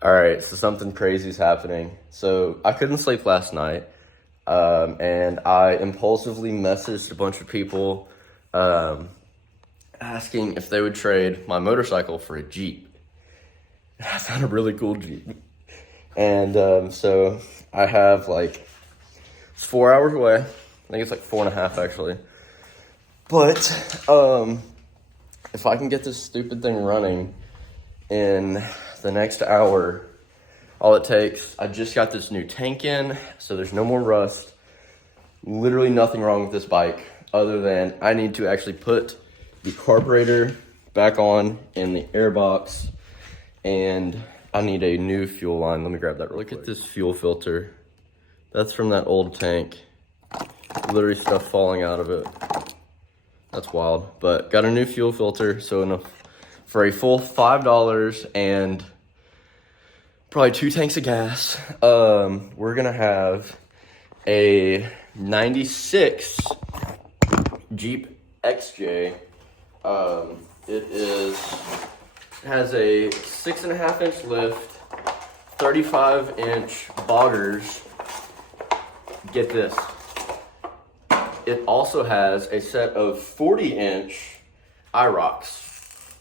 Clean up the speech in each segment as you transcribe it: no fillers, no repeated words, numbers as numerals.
All right, so something crazy is happening. So I couldn't sleep last night, and I impulsively messaged a bunch of people asking if they would trade my motorcycle for a Jeep. I found a really cool Jeep. And so I have it's 4 hours away. I think it's like 4.5 actually. But if I can get this stupid thing running in the next hour, all it takes, I just got this new tank in, so there's no more rust. Literally nothing wrong with this bike other than I need to actually put the carburetor back on in the air box, and I need a new fuel line. Let me grab that real quick. Look at this fuel filter. That's from that old tank. Literally stuff falling out of it. That's wild. But got a new fuel filter, so for a full $5 and probably 2 tanks of gas, we're gonna have a 96 Jeep XJ. It has a 6.5-inch lift, 35-inch boggers. Get this. It also has a set of 40-inch Iroks.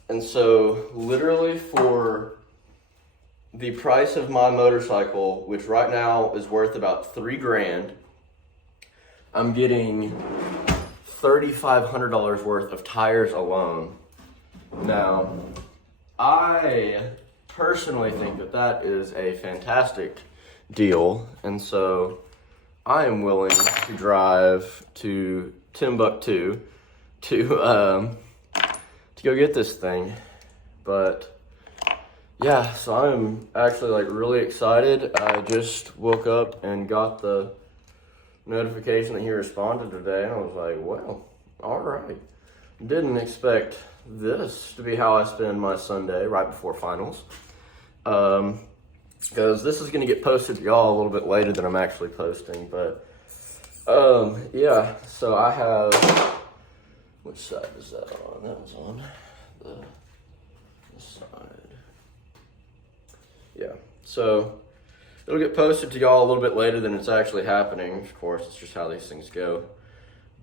And so literally for the price of my motorcycle, which right now is worth about $3,000, I'm getting $3,500 worth of tires alone. Now, I personally think that is a fantastic deal, and so I am willing to drive to Timbuktu to go get this thing. But yeah, so I'm actually really excited. I just woke up and got the notification that he responded today, and I was like, well, all right. Didn't expect this to be how I spend my Sunday right before finals. Because this is going to get posted to y'all a little bit later than I'm actually posting. But yeah, so I have, which side is that on? That was on the side. Yeah, so it'll get posted to y'all a little bit later than it's actually happening. Of course, it's just how these things go.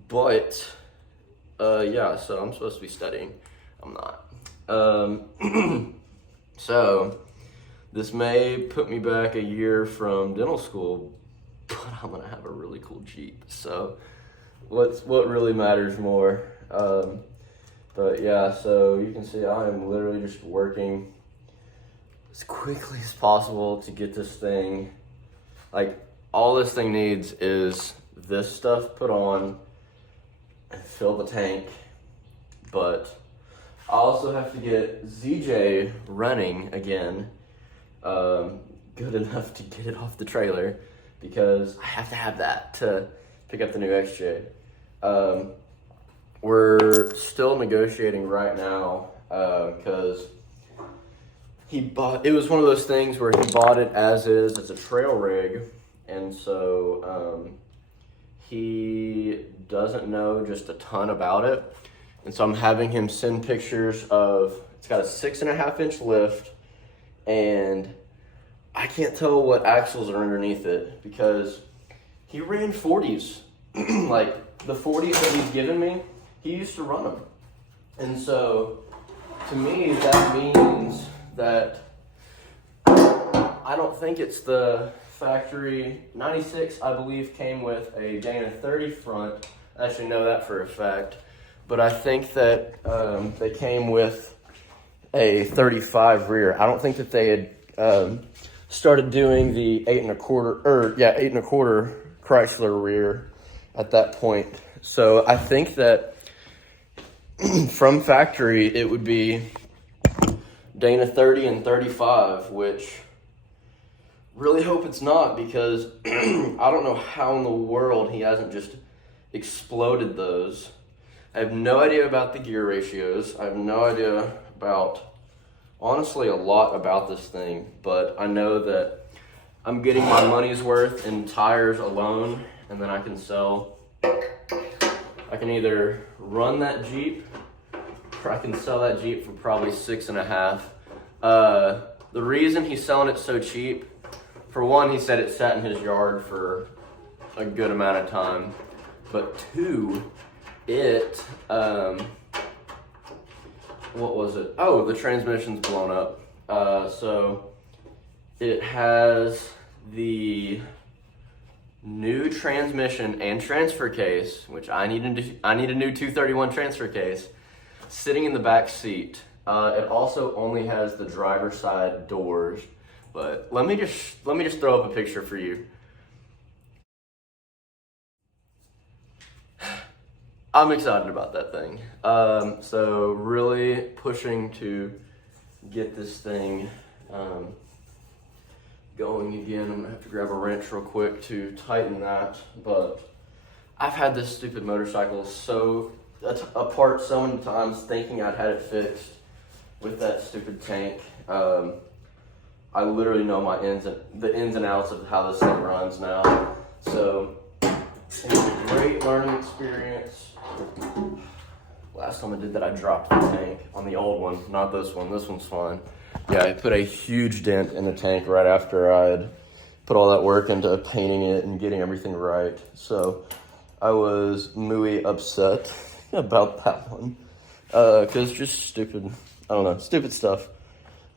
But yeah, so I'm supposed to be studying. I'm not. So this may put me back a year from dental school, but I'm gonna have a really cool Jeep. So what really matters more? But yeah, so you can see I am literally just working as quickly as possible to get this thing. All this thing needs is this stuff put on and fill the tank. But I also have to get ZJ running again, good enough to get it off the trailer, because I have to have that to pick up the new XJ. We're still negotiating right now, because it was one of those things where he bought it as is, as a trail rig, and so he doesn't know just a ton about it. And so I'm having him send pictures of, it's got a 6.5-inch lift, and I can't tell what axles are underneath it, because he ran 40s. The 40s that he's given me, he used to run them. And so to me, that means that I don't think it's the factory 96, I believe, came with a Dana 30 front. I actually know that for a fact. But I think that they came with a 35 rear. I don't think that they had started doing the 8.25 Chrysler rear at that point. So I think that from factory it would be Dana 30 and 35, which really hope it's not, because I don't know how in the world he hasn't just exploded those. I have no idea about the gear ratios. I have no idea about, honestly, a lot about this thing, but I know that I'm getting my money's worth in tires alone, and then I can either run that Jeep, or I can sell that Jeep for probably 6.5. the reason he's selling it so cheap, for one, he said it sat in his yard for a good amount of time, but two, it, what was it? Oh, the transmission's blown up. So it has the new transmission and transfer case, which I need a new 231 transfer case, sitting in the back seat. It also only has the driver's side doors, but let me just throw up a picture for you. I'm excited about that thing. So really pushing to get this thing going again. I'm gonna have to grab a wrench real quick to tighten that, but I've had this stupid motorcycle apart so many times thinking I'd had it fixed with that stupid tank. I literally know the ins and outs of how this thing runs now. So it's a great learning experience. Last time I did that, I dropped the tank on the old one, not this one. This one's fine. Yeah, I put a huge dent in the tank right after I had put all that work into painting it and getting everything right. So I was muy upset about that one. Because just stupid, I don't know, stupid stuff.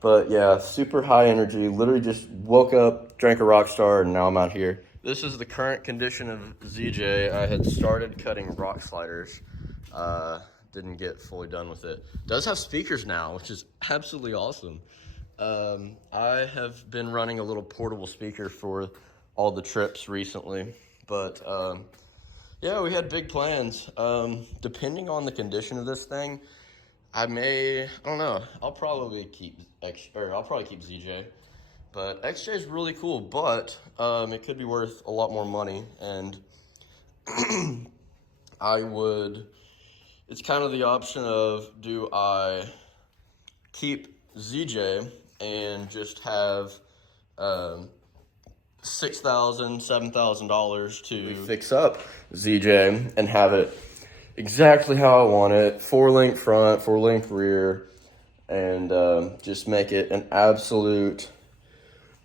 But yeah, super high energy. Literally just woke up, drank a Rockstar, and now I'm out here. This is the current condition of ZJ. I had started cutting rock sliders. Didn't get fully done with it. Does have speakers now, which is absolutely awesome. I have been running a little portable speaker for all the trips recently, but yeah, we had big plans. Depending on the condition of this thing, I don't know. I'll probably keep ZJ, but XJ is really cool, but it could be worth a lot more money, and it's kind of the option of, do I keep ZJ and just have $6,000, $7,000 to fix up ZJ and have it exactly how I want it, 4-link front, 4-link rear, and just make it an absolute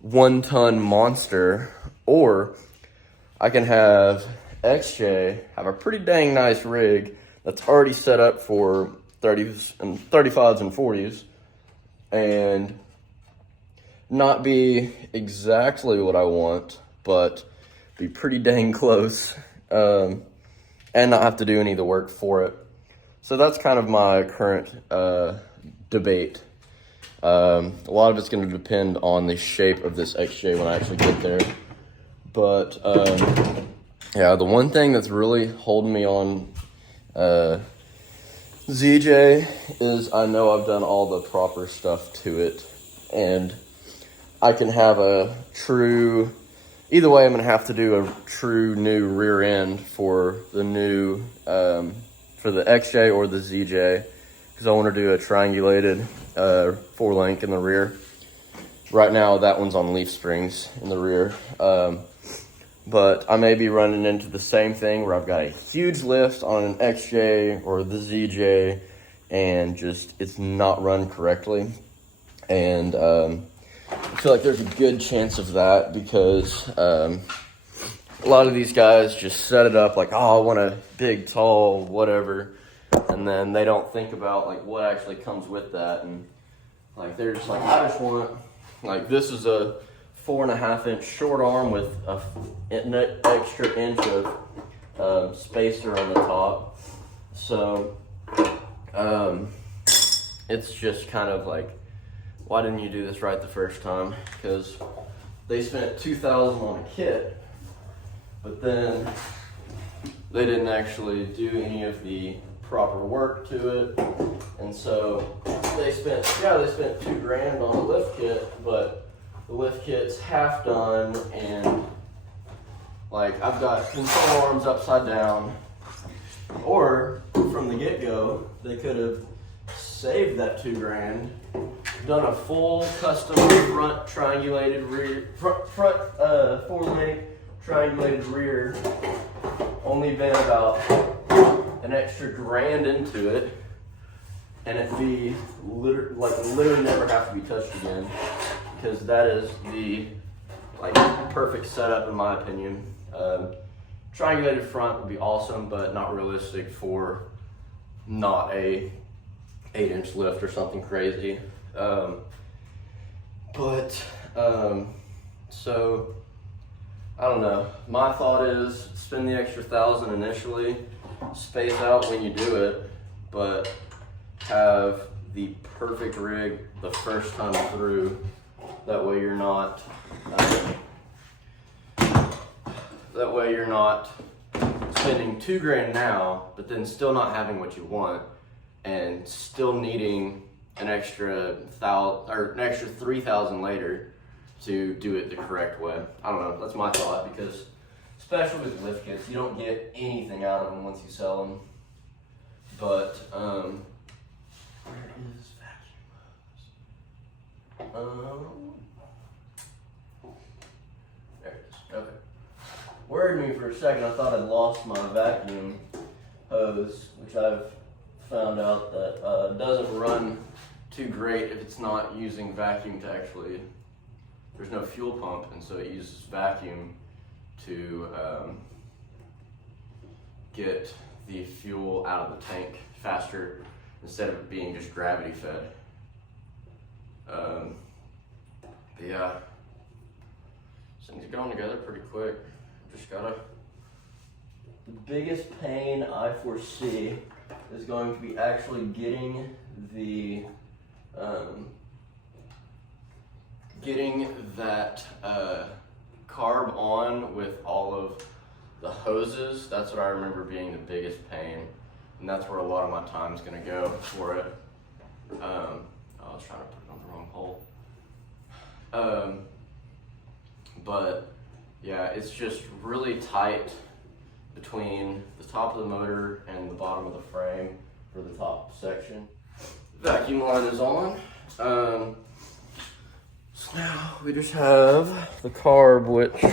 1-ton monster, or I can have XJ have a pretty dang nice rig that's already set up for 30s and 35s and 40s, and not be exactly what I want, but be pretty dang close, and not have to do any of the work for it. So that's kind of my current debate. A lot of it's going to depend on the shape of this XJ when I actually get there. But yeah, the one thing that's really holding me on ZJ is I know I've done all the proper stuff to it, and I can have either way I'm going to have to do a true new rear end for the new, for the XJ or the ZJ, because I want to do a triangulated 4-link in the rear. Right now that one's on leaf springs in the rear. But I may be running into the same thing where I've got a huge lift on an XJ or the ZJ and just it's not run correctly. And I feel like there's a good chance of that because a lot of these guys just set it up like, oh, I want a big, tall, whatever. And then they don't think about like what actually comes with that. And like they're just like, I just want, like, this is a 4.5-inch short arm with an extra inch of spacer on the top. So it's just kind of like, why didn't you do this right the first time? Because they spent $2,000 on a kit, but then they didn't actually do any of the proper work to it. And so they spent $2,000 on a lift kit, but the lift kit's half done, and like I've got control arms upside down. Or from the get-go, they could have saved that $2,000, done a full custom front triangulated rear, front 4-link triangulated rear, only been about an extra $1,000 into it, and it be literally never have to be touched again, because that is the perfect setup in my opinion. Triangulated front would be awesome, but not realistic for not a 8-inch lift or something crazy. So I don't know. My thought is spend the extra $1,000 initially, space out when you do it, but have the perfect rig the first time through. That way you're not spending $2 grand now, but then still not having what you want, and still needing an extra $3,000 later to do it the correct way. I don't know, that's my thought, because especially with lift kits, you don't get anything out of them once you sell them. But where is vacuum hose? There it is. Okay. Worried me for a second. I thought I'd lost my vacuum hose, which I've found out that doesn't run too great if it's not using vacuum to actually. There's no fuel pump, and so it uses vacuum to get the fuel out of the tank faster instead of it being just gravity fed. But yeah, things are going together pretty quick. Just gotta. The biggest pain I foresee is going to be actually getting the that carb on with all of the hoses. That's what I remember being the biggest pain, and that's where a lot of my time is going to go for it. I was trying to put it on the wrong hole. But yeah, it's just really tight between the top of the motor and the bottom of the frame for the top section. Vacuum line is on. So now we just have the carb, which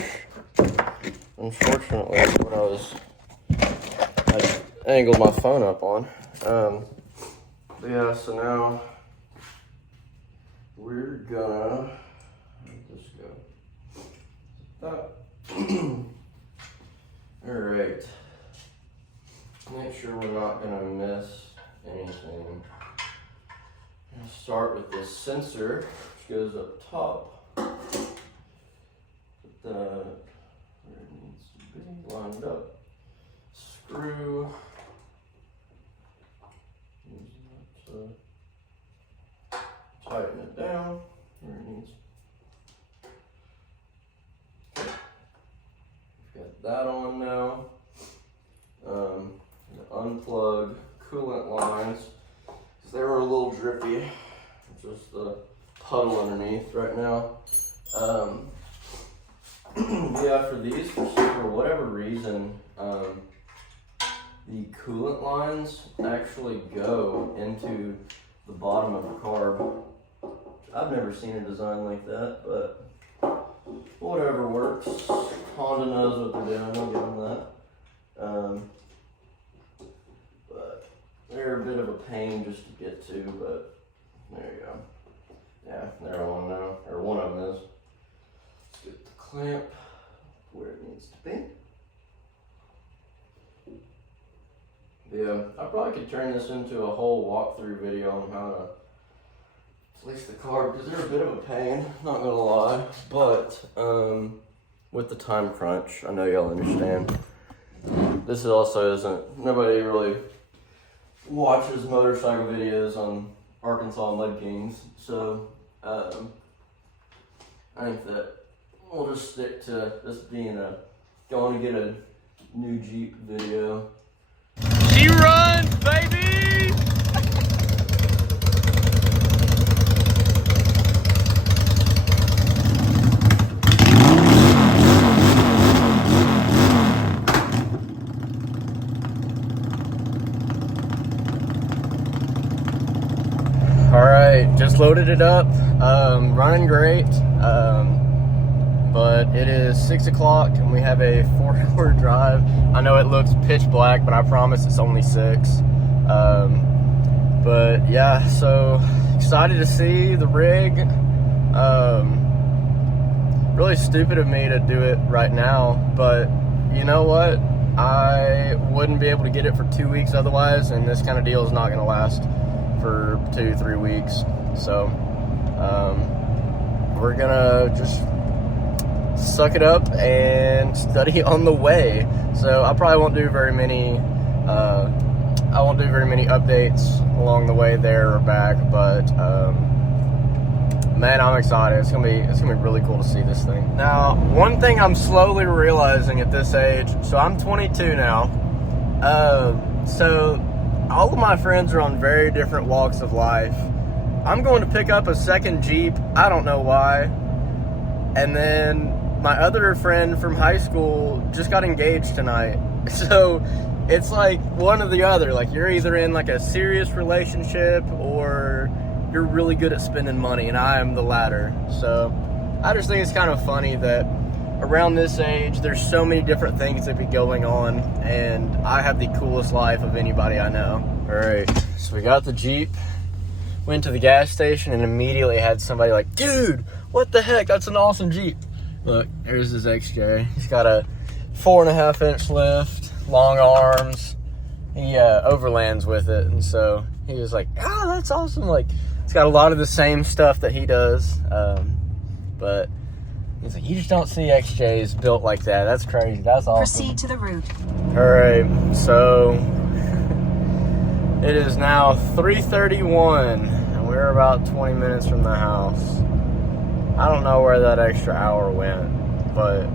unfortunately is what I angled my phone up on. But yeah, so now we're gonna let this go. All right. Make sure we're not gonna miss anything. I'm gonna start with this sensor, which goes up top. Put that where it needs to be, lined up. Screw. So tighten it down where it needs. Got that on now. Unplug coolant lines because they were a little drippy. Just the puddle underneath right now. Yeah, for these, for whatever reason, the coolant lines actually go into the bottom of the carb. I've never seen a design like that, but whatever works. Honda knows what they're doing, I'll give them that. But they're a bit of a pain just to get to, but there you go. Yeah, they're on now, or one of them is. Let's get the clamp where it needs to be. Yeah, I probably could turn this into a whole walkthrough video on how to place the carb, because they're a bit of a pain, not gonna lie. But with the time crunch, I know y'all understand. This also isn't, nobody really watches motorcycle videos on Arkansasmudkings, so I think that we'll just stick to this being a going to get a new Jeep video. She runs, baby! Alright, just loaded it up, running great, but it is 6 o'clock and we have a 4-hour drive. I know it looks pitch black, but I promise it's only 6. But yeah, so excited to see the rig. Really stupid of me to do it right now, but you know what? I wouldn't be able to get it for 2 weeks otherwise, and this kind of deal is not going to last for 2-3 weeks. So we're gonna just suck it up and study on the way. So I probably won't do very many updates along the way there or back, but man, I'm excited. It's gonna be really cool to see this thing. Now, one thing I'm slowly realizing at this age, so I'm 22 now, so all of my friends are on very different walks of life. I'm going to pick up a second Jeep, I don't know why, and then my other friend from high school just got engaged tonight. So it's like one or the other. Like, you're either in like a serious relationship or you're really good at spending money, and I am the latter. So I just think it's kind of funny that around this age, there's so many different things that be going on, and I have the coolest life of anybody I know. All right, so we got the Jeep, went to the gas station, and immediately had somebody like, dude, what the heck? That's an awesome Jeep. Look, there's his XJ. He's got a 4.5-inch lift, long arms. He overlands with it, and so he was like, "Ah, that's awesome!" Like, it's got a lot of the same stuff that he does, but he's like, "You just don't see XJs built like that. That's crazy. That's awesome." Proceed to the route. All right, so it is now 3:31, and we're about 20 minutes from the house. I don't know where that extra hour went, but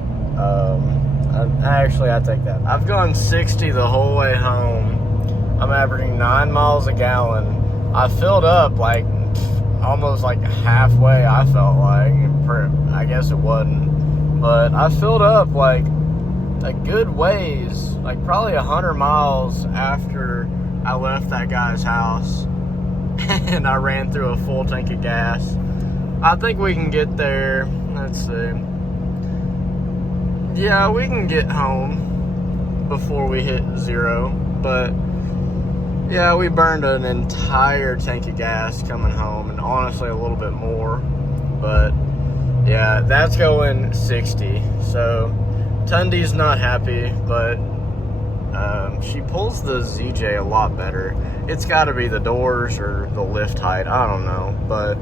I take that. I've gone 60 the whole way home. I'm averaging 9 miles a gallon. I filled up like almost like halfway, I felt like. I guess it wasn't, but I filled up like a good ways, like probably 100 miles after I left that guy's house, and I ran through a full tank of gas. I think we can get there. Let's see. Yeah, we can get home before we hit 0. But yeah, we burned an entire tank of gas coming home, and honestly a little bit more. But yeah, that's going 60. So Tundi's not happy, but she pulls the ZJ a lot better. It's got to be the doors or the lift height. I don't know, but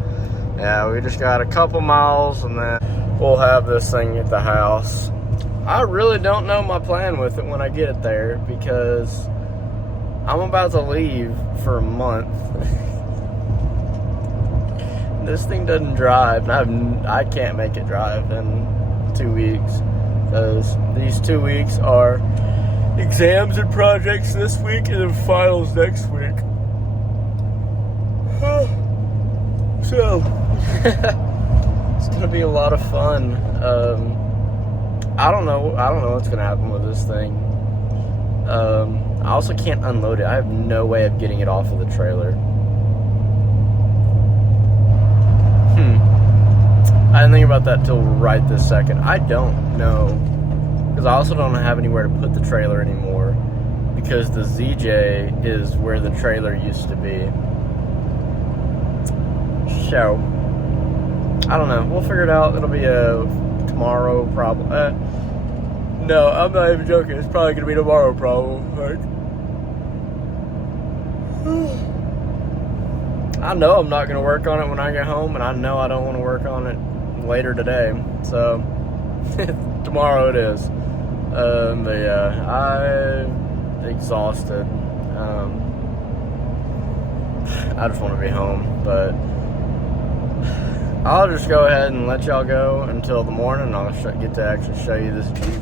yeah, we just got a couple miles, and then we'll have this thing at the house. I really don't know my plan with it when I get it there, because I'm about to leave for a month. This thing doesn't drive, and I can't make it drive in 2 weeks, because these 2 weeks are exams and projects this week and then finals next week. So it's gonna be a lot of fun. I don't know what's gonna happen with this thing. I also can't unload it. I have no way of getting it off of the trailer. I didn't think about that till right this second. I don't know, because I also don't have anywhere to put the trailer anymore, because the ZJ is where the trailer used to be. So I don't know. We'll figure it out. It'll be tomorrow problem. No, I'm not even joking. It's probably gonna be tomorrow problem. Like, I know I'm not gonna work on it when I get home, and I know I don't want to work on it later today. So tomorrow it is. But yeah, I'm exhausted. I just want to be home, but I'll just go ahead and let y'all go until the morning. I'll get to actually show you this Jeep.